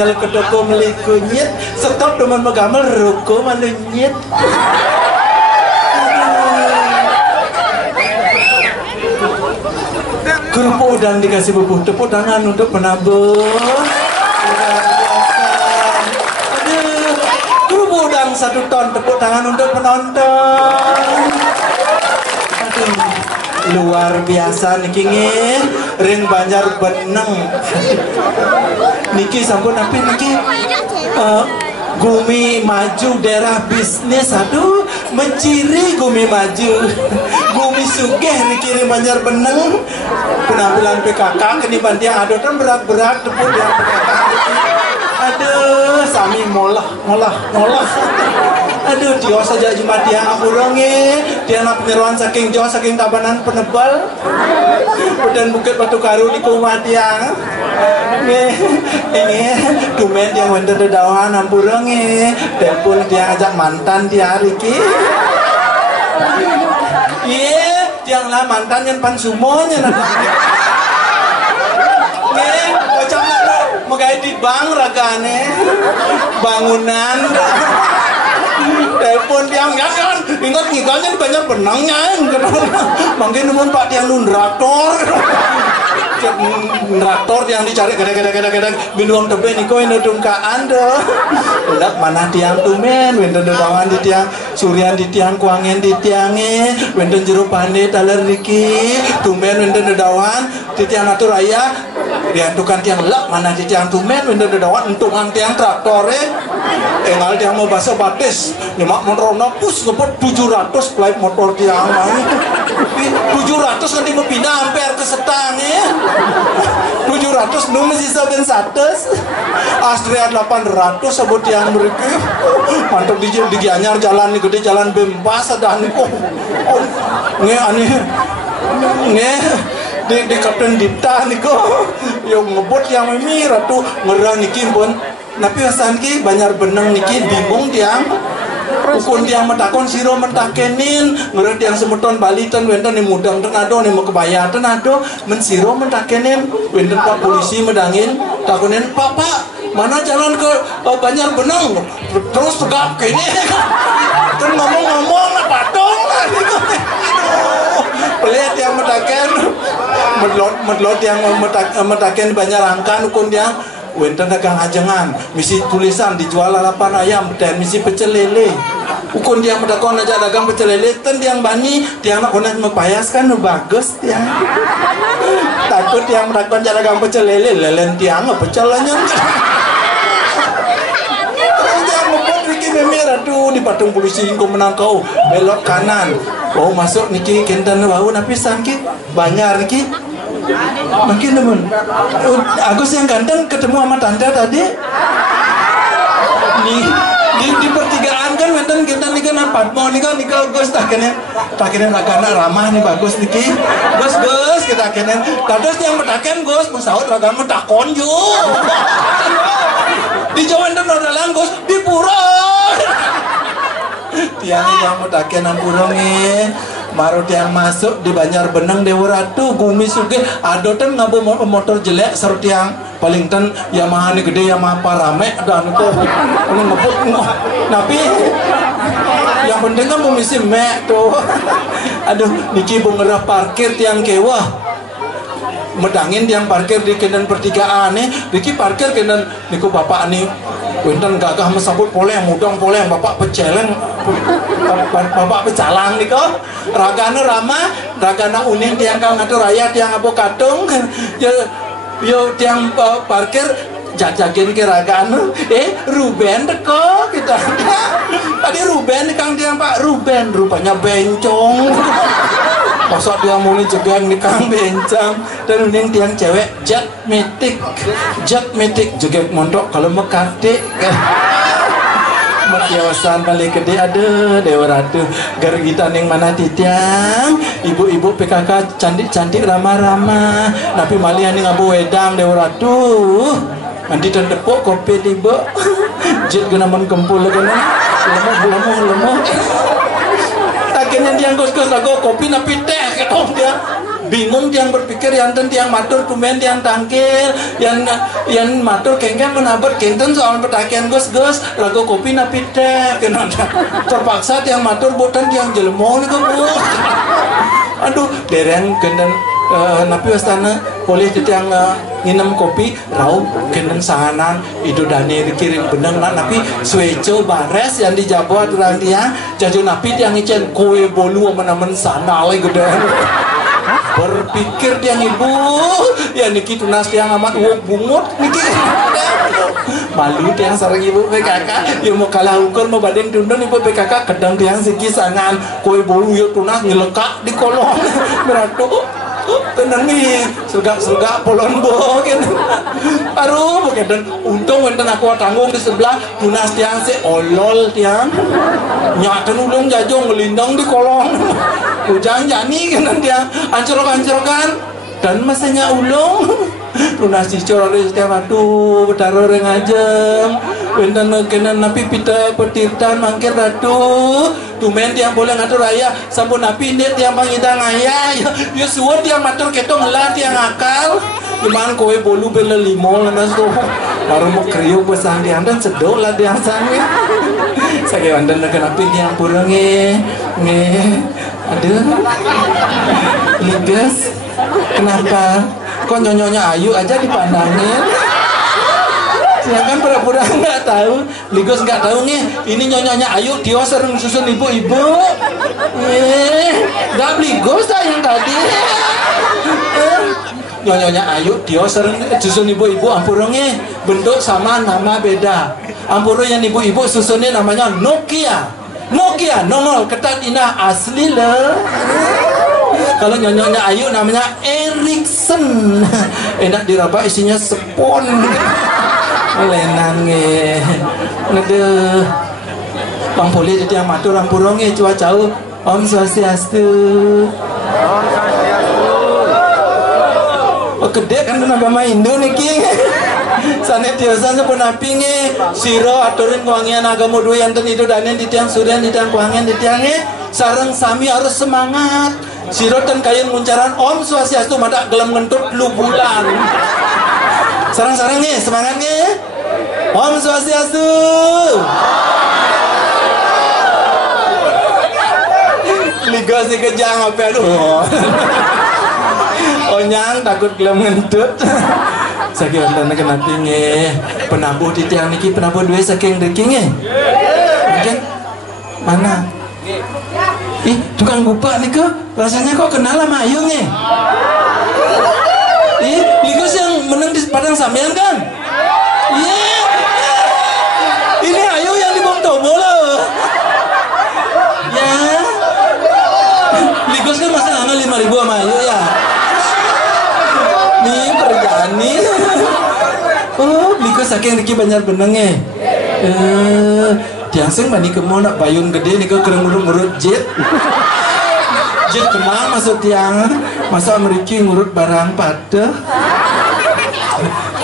nyal kedoko meliku nyit stop teman megamel ruko mana nyit. Kerupuk udang dikasih bubuk tepuk tangan untuk penabur. Aduh, kerupuk udang 1 ton, tepuk tangan untuk penonton. Aduh, luar biasa niki nggih, ring Banjar Beneng. Niki sampun tapi niki Gumi maju daerah bisnis, aduh menciri Gumi maju. Gumi sugih dikirim Banjar Beneng. Penampilan PKK kini bantiang adotan berak-berak tepuk dia PKK. Aduh sami molah. Aduh dia saja cuma dia apuronge, dia nak penyeruan saking jauh saking Tabanan Penebal. Dan Bukit Batu Karu di rumah dia. Ini dumen yang wender dedawan ampurenge, dan pun dia ajak mantan dia Riki. Iya, yang lah mantan yang pan sumonya nanti. Nih, kocok nak magai di bank ragane, bangunan. Telepon tiang kan, ingat ngiganya banyak benangnya. Mungkin namun Pak tiang nundrator. Nraktor yang dicari kadang-kadang minum tebe niko ini dungkaan deh. Udah mana tiang tumen, wenten dedawan di tiang surian di tiang kuangen di tiange, wenten jeruk pande taler riki, tumen wenten dedawan di tiang atur raya Dia tukan tiang lak mana di tiang tumen winda dawat entungan tiang traktore engal tiang mau basa batis nyemak merono pus ngebut 700 flight motor tiang main 700 nanti mau pindah hampir ke setang ya 700 nu masih saben 100 Astrea 800 sebut tiang mereka mantap di Gianyar jalan nih gede jalan Bembas ada nih nge aneh nge di Kapten Dipta nih kok yang ngebut yang mimi ratu ngerang niki pun tapi asan ki banyak benang niki bingung tiang ukun tiang metakon siro mentakenin ngerang tiang semeton balitan wenten nih mudang tenado nih mau kebayar tenado mensiro mentakenin wenten pak polisi medangin takunin pak mana jalan ke banyak benang terus tegak kini kan ngomong-ngomong patung lah pelit yang metaken medlot yang metaken banyak rangkan ukun yang wenten dagang ajengan misi tulisan dijual lalapan ayam dan misi pecel lele ukun yang medakon aja dagang pecel lele ten yang bani tiang nak konek mepayaskan bagus tiang takut yang medakon aja dagang pecel lele lelen tiang pecel lanyang merah tuh di patung polisi kau menangkau belok kanan masuk niki kentan bau tapi sakit banyak niki makin temen Agus yang ganteng ketemu sama tante tadi di pertigaan kan wenten kentan nih kan Padmo nih kan Agus tak kena ragana ramah nih bagus niki Gus kita kena kados yang metaken Gus masaut ragana takon yuk di Jawa dan orang Gus di pura tiang yang mutaken ampurongnya baru tiang masuk di Banjar Benang Dewa Ratu Gumi Suge adotan ngabu motor jelek seru tiang paling ten Yamaha nih gede Yamaha parame dan itu ini ngebut tapi yang penting kan misi mek tuh aduh niki bungerah parkir tiang kewah medangin tiang parkir di kenan pertigaan nih niki parkir kenan niku bapak nih wenten gagah mesambut poleng mudang poleng bapak peceleng bapak pecalang nih kok ragana ramah ragana uning tiang kau ngatur raya tiang abu katung yo tiang parkir jajakin ke ragana Ruben deko kita tadi Ruben kang tiang Pak Ruben rupanya bencong masa dia muni jegang nih kang bencang dan uning tiang cewek jet metik jegang montok kalau mekate matiawasan balik gede ada Dewa Ratu gargitan yang mana titiang ibu-ibu PKK cantik-cantik ramah-ramah tapi malian yang ngabu wedang Dewa Ratu nanti terdepok kopi tiba jet genaman kempul kena lemah akhirnya dia gos-gos lagu kopi napi teh ketong dia bingung dia berpikir yang tiang matur tumen tiang tangkil yang matur kengken menabat kenten soal petakian gos-gos lagu kopi napi teh kena terpaksa tiang matur buatan tiang jelemo nih bu aduh dereng kenten napi wastana boleh tiang nginem kopi raup kenen sanganan itu dani dikirim benang napi sueco bares yang dijabat orang dia jaju napi tiang ngicen kue bolu menamen sana lagi gede berpikir tiang ibu ya niki tunas tiang amat uang bungut niki malu tiang sarang ibu PKK yang mau kalah ukur mau badeng tundun ibu PKK kedang tiang segi sangan kue bolu yuk tunas nyelekak di kolong beratuk tenang nih sergak polon bokin aduh bukan untung wenten aku tanggung di sebelah tunas tiang si olol tiang nyaten ulung jajong ngelindang di kolong hujan jani kan tiang ancrok-ancrokan dan masanya ulung tunas dicor di setiap waktu bertaruh ngajeng wenten kenan napi pita petirtan mangkir ratu tumen tiang boleh ngatur raya sampun napi ini tiang pangidang ayah ya suwon tiang matur ketong ngelah tiang akal gimana kowe bolu bela limol nas tuh baru mau kriuk besang tiang dan sedok lah tiang sange sakit wandan napi tiang purang aduh ligas kenapa kok nyonyonya ayu aja dipandangin sedangkan pura-pura nggak tahu Ligos nggak tahu nih ini nyonyonya ayu dia sering susun ibu-ibu nggak Ligos yang tadi Nyonya Ayu dia sering susun ibu-ibu ampurongnya bentuk sama nama beda. Ampuro yang ibu-ibu susunnya namanya Nokia. Nokia nongol ketat indah asli le. Kalau nyonya Ayu namanya Erickson. Enak diraba isinya spon. Lenange. Ngede. Bang Poli jadi yang matur ampurongnya cua jauh. Om Swastiastu. Oh gede kan kenapa main Indo nih king. Sanet tiosan sepun apinge siro aturin kuangian agama dua yang itu danen di tiang surian di tiang kuangian di tiangnya sarang sami harus semangat siro dan kain muncaran Om Swastiastu mata gelam ngentut lu bulan sarang-sarangnya semangatnya Om Swastiastu. Ligos nih kejang apa aduh. Onyang takut gelem ngentut. Saking wonten kena pinge penabuh di tiang niki penabuh duwe saking dekinge. Mungkin mana? Ih, tukang bupak niku rasanya kok kenal sama Ayu nih. Ih, Ligos yang menang di Padang Sampean kan? Iya. Ini Ayu yang di Bong Tomo loh. Ya. Ligos kan masa angel 5.000 sama Ayu ya. Nih kerjaan nih. Oh, Ligos saking Riki Banjar Benenge. Tiangseng bani kemo nak payung gede nih ke kereng ngurut jet. Jet kenal masuk tiang. Masa Ameriki ngurut barang pada.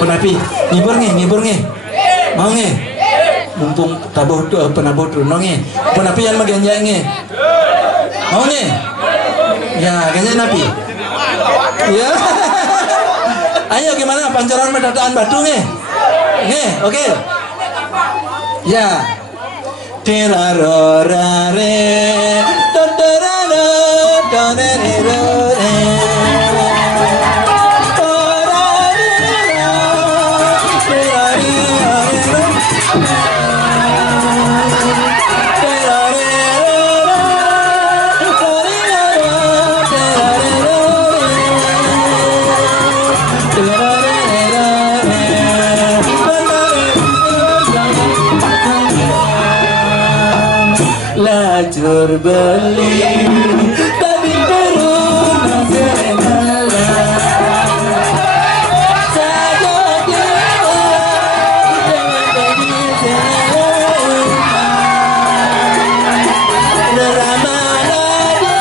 Penapi, ngibur nge. Mau nge. Mumpung tabuh penabuh turun nge. Penapi yang magenjak nge. Mau nge. Ya, ganjak napi. Ya. Ayo gimana pancoran mendataan batu nih? Nih, oke. Ya. Tirarorare dotorara donerere. Lajur beli tapi turun serena saja kita dengan begitu nerama nadi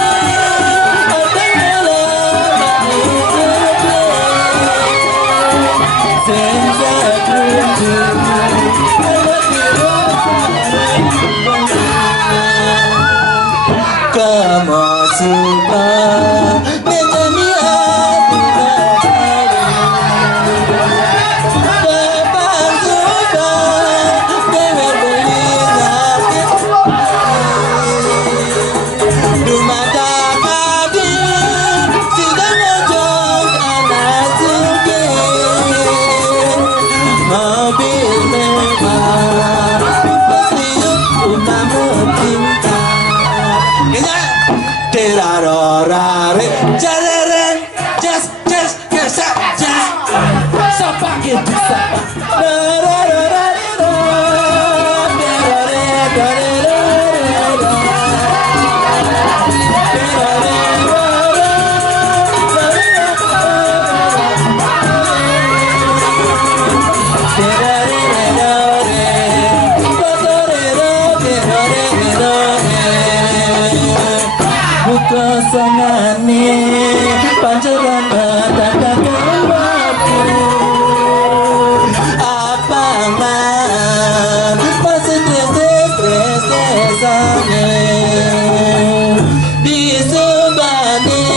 otak malam senja kunjung kamu suka menyanyi hati Bapak suka dengar belingat Dumata kadi sidang ojong anak suki mobil mewah bertiup umamu cinta. Terarorare jareren jas kesak jas sapake bisa sangane panjaran bataka kembali apa man masih stres desane di subane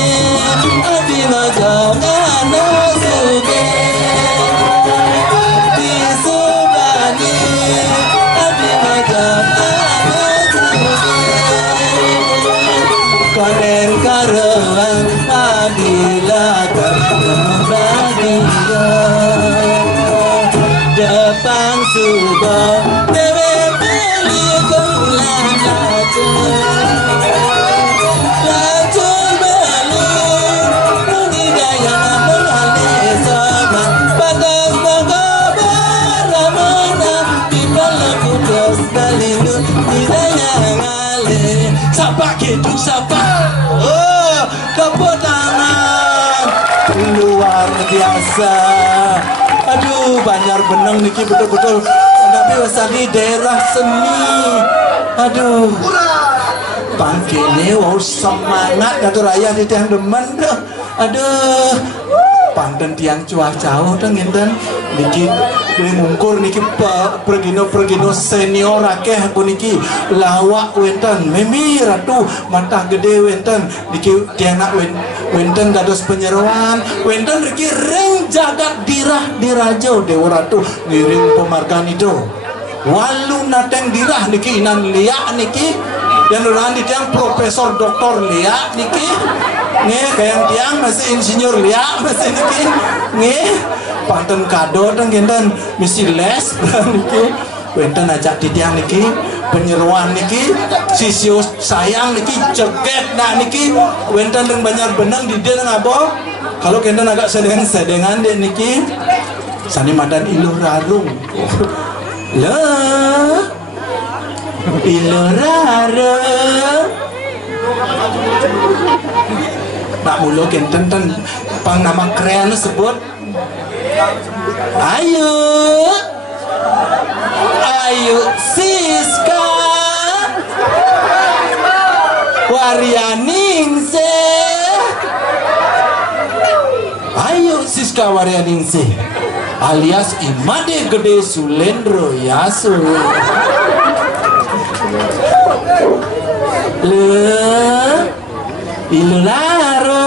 adi majang anak suge di subane adi majang anak suge kader karewan adila karena bahagia depan subah dewe beli keulang lacur beli nuni daya mengalir biasa. Aduh, Banjar Beneng niki betul-betul tapi wasani daerah seni. Aduh, pangkene wow semangat datur raya di tiang demen dah. Aduh, panten tiang cuaca dan ngenten niki mungkur niki pergino senior akeh aku niki lawak wenten memi ratu mata gede wenten niki tiang nak wenten dados penyeruan wenten niki ring jagat dirah dirajo dewa ratu ngiring pemargan itu walu nateng dirah niki inan liak niki dan orang di tiang profesor doktor liak niki nih kayak tiang masih insinyur liak masih niki nih panten kado dan genten misi les niki wenten ajak di tiang niki penyeruan niki sisio sayang niki joget nak niki wenten dengan Banjar Beneng di dia ngabo kalau genten agak sedengan deh niki sani madan iluh rarung lah iluh rarung nak mulu genten pang nama keren sebut ayo Siska Waryaningse ayo Siska Waryaningse alias Imade Gede Sulendro Yasu le ilularo